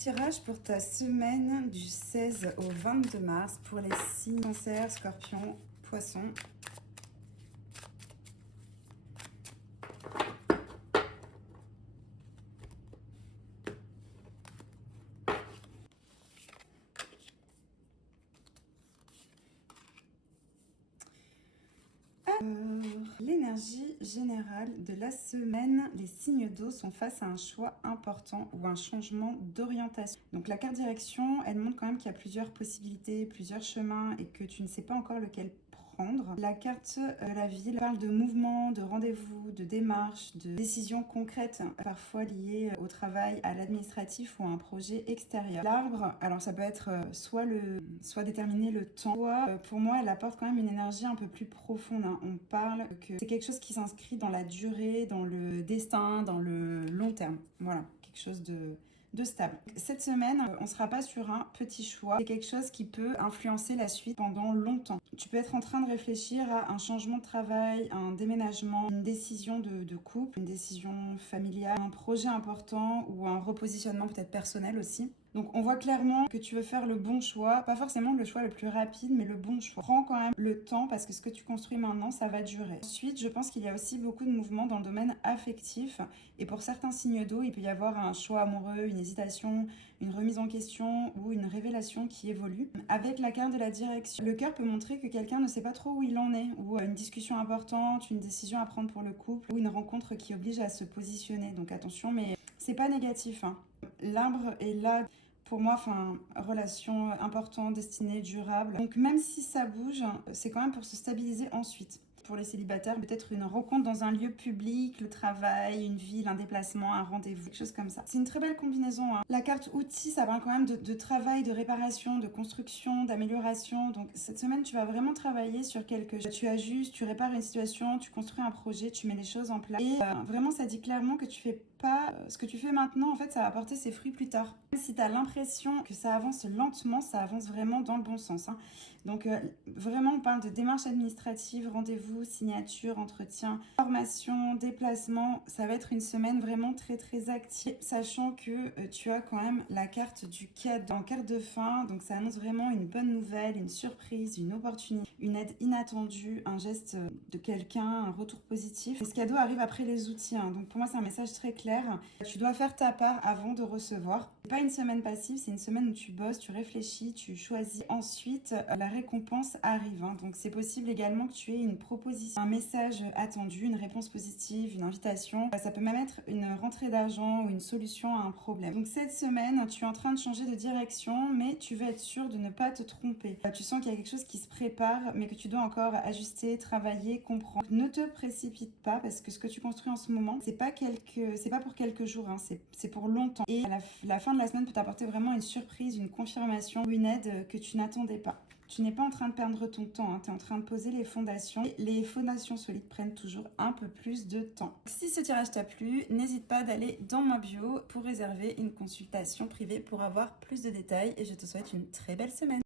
Tirage pour ta semaine du 16 au 22 mars pour les signes Cancer, Scorpion, Poisson. L'énergie générale de la semaine, les signes d'eau sont face à un choix important ou un changement d'orientation. Donc la carte direction, elle montre quand même qu'il y a plusieurs possibilités, plusieurs chemins et que tu ne sais pas encore lequel prendre. La carte la ville parle de mouvement, de rendez-vous, de démarches, de décisions concrètes, parfois liées au travail, à l'administratif ou à un projet extérieur. L'arbre, alors ça peut être soit déterminer le temps, soit pour moi elle apporte quand même une énergie un peu plus profonde. On parle que c'est quelque chose qui s'inscrit dans la durée, dans le destin, dans le long terme. Voilà, quelque chose de stable. Cette semaine, on ne sera pas sur un petit choix. C'est quelque chose qui peut influencer la suite pendant longtemps. Tu peux être en train de réfléchir à un changement de travail, un déménagement, une décision de couple, une décision familiale, un projet important ou un repositionnement peut-être personnel aussi. Donc on voit clairement que tu veux faire le bon choix, pas forcément le choix le plus rapide, mais le bon choix. Prends quand même le temps parce que ce que tu construis maintenant, ça va durer. Ensuite, je pense qu'il y a aussi beaucoup de mouvements dans le domaine affectif et pour certains signes d'eau, il peut y avoir un choix amoureux, une hésitation, une remise en question ou une révélation qui évolue. Avec la carte de la direction, le cœur peut montrer que quelqu'un ne sait pas trop où il en est, ou une discussion importante, une décision à prendre pour le couple, ou une rencontre qui oblige à se positionner. Donc attention, mais c'est pas négatif, hein. L'arbre est là pour moi, relation importante, destinée, durable. Donc même si ça bouge, c'est quand même pour se stabiliser ensuite. Pour les célibataires, peut-être une rencontre dans un lieu public, le travail, une ville, un déplacement, un rendez-vous, quelque chose comme ça. C'est une très belle combinaison, hein. La carte outil, ça parle quand même de travail, de réparation, de construction, d'amélioration. Donc cette semaine, tu vas vraiment travailler sur quelque chose. Tu ajustes, tu répares une situation, tu construis un projet, tu mets les choses en place. Et vraiment, ça dit clairement que tu fais pas ce que tu fais maintenant, en fait, ça va apporter ses fruits plus tard. Même si tu as l'impression que ça avance lentement, ça avance vraiment dans le bon sens, hein. Donc vraiment, on parle de démarches administratives, rendez-vous, signature, entretien, formation, déplacement. Ça va être une semaine vraiment très très active, sachant que tu as quand même la carte du cadeau en carte de fin. Donc ça annonce vraiment une bonne nouvelle, une surprise, une opportunité, une aide inattendue, un geste de quelqu'un, un retour positif. Et ce cadeau arrive après les outils, hein. Donc pour moi, c'est un message très clair. Tu dois faire ta part avant de recevoir. C'est pas une semaine passive, c'est une semaine où tu bosses, tu réfléchis, tu choisis. Ensuite, la récompense arrive, hein. Donc c'est possible également que tu aies une proposition, un message attendu, une réponse positive, une invitation. Ça peut même être une rentrée d'argent ou une solution à un problème. Donc cette semaine, tu es en train de changer de direction, mais tu veux être sûr de ne pas te tromper. Tu sens qu'il y a quelque chose qui se prépare, mais que tu dois encore ajuster, travailler, comprendre. Ne te précipite pas parce que ce que tu construis en ce moment, c'est pas pour quelques jours, hein. C'est pour longtemps. Et la fin de la semaine peut t'apporter vraiment une surprise, une confirmation ou une aide que tu n'attendais pas. Tu n'es pas en train de perdre ton temps, hein. Tu es en train de poser les fondations. Et les fondations solides prennent toujours un peu plus de temps. Si ce tirage t'a plu, n'hésite pas d'aller dans ma bio pour réserver une consultation privée pour avoir plus de détails. Et je te souhaite une très belle semaine.